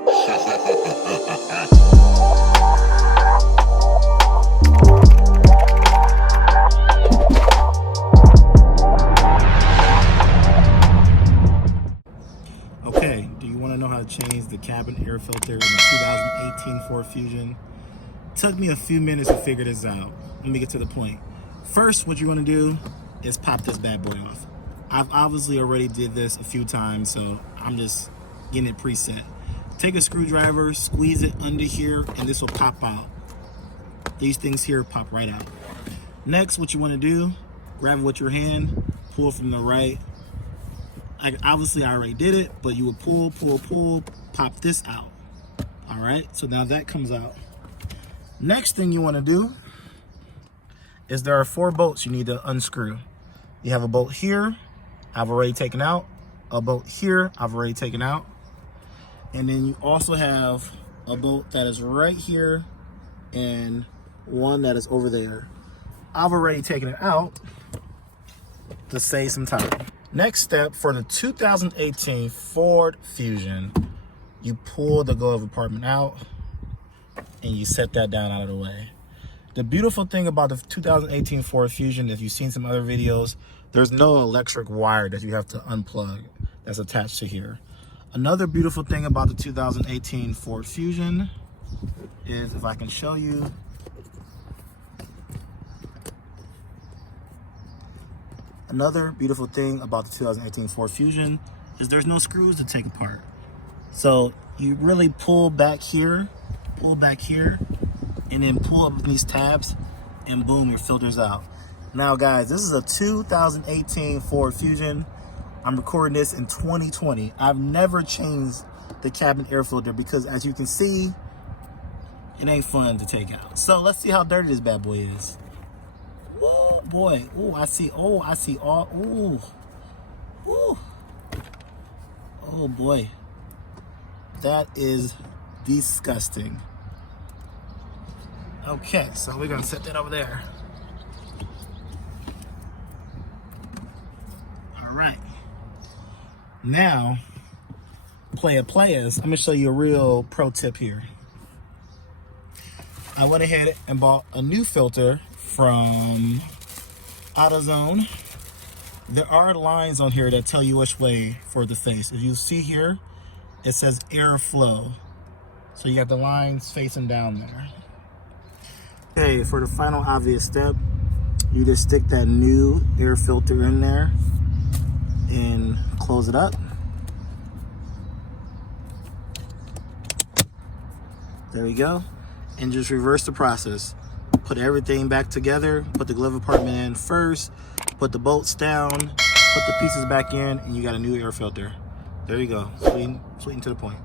Okay, do you want to know how to change the cabin air filter in the 2018 Ford Fusion? Took me a few minutes to figure this out. Let me get to the point. First, what you want to do is pop this bad boy off. I've obviously already did this a few times, so I'm just getting it preset. Take a screwdriver, squeeze it under here, and this will pop out. These things here pop right out. Next, what you want to do, grab it with your hand, pull from the right. Obviously, I already did it, but you would pull, pop this out. All right, so now that comes out. Next thing you want to do is there are 4 bolts you need to unscrew. You have a bolt here, I've already taken out. A bolt here, I've already taken out. And then you also have a bolt that is right here and one that is over there. I've already taken it out to save some time. Next step, for the 2018 Ford Fusion, you pull the glove compartment out and you set that down out of the way. The beautiful thing about the 2018 Ford Fusion, if you've seen some other videos, there's no electric wire that you have to unplug that's attached to here. Another beautiful thing about the 2018 Ford Fusion is, if I can show you, another beautiful thing about the 2018 Ford Fusion is there's no screws to take apart. So you really pull back here, and then pull up these tabs, and boom, your filter's out. Now guys, this is a 2018 Ford Fusion. I'm recording this in 2020. I've never changed the cabin air filter because, as you can see, it ain't fun to take out. So let's see how dirty this bad boy is. Oh boy, I see all, oh boy. That is disgusting. Okay, so we're gonna set that over there. All right. Now, players, I'm gonna show you a real pro tip here. I went ahead and bought a new filter from Autozone. There are lines on here that tell you which way for the face. If you see here, it says airflow. So you got the lines facing down there. Okay, for the final obvious step, you just stick that new air filter in there and close it up. There we go. And just reverse the process. Put everything back together, put the glove compartment in first, put the bolts down, put the pieces back in, and you got a new air filter. There you go. Sweet and to the point.